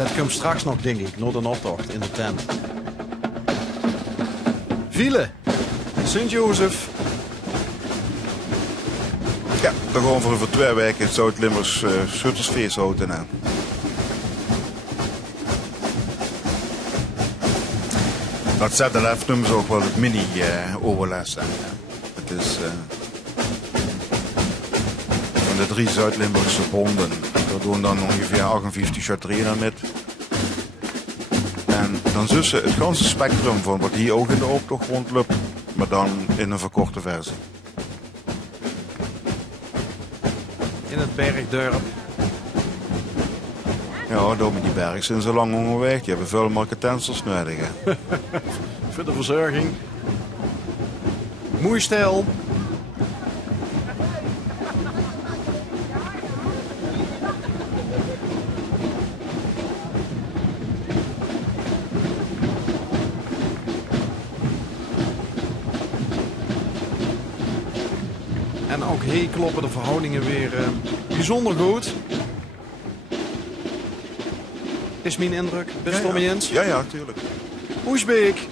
Dat komt straks nog, denk ik, naar de optocht in de tent. Viele, Sint-Jozef. Ja, dan gaan we voor 2 weken het Zuid-Limburgs Schuttersfeest houden. Hè. Dat ZLF noemen ze ook wel het mini-overles. Het is van de 3 Zuid-Limburgse bonden. Daar doen dan ongeveer 58 chatrinen met. En dan zussen het ganse spectrum van wat hier ook in de optocht rondloopt, maar dan in een verkorte versie. In het bergdorp. Ja, door met die berg zijn ze lang onderweg. Die hebben veel marketensers nodig. Hè. Voor de verzorging. Mooi stijl. En ook hier kloppen de verhoudingen weer bijzonder goed. Is mijn indruk, best Tommy Jens. Ja, tuurlijk. Oesbeek.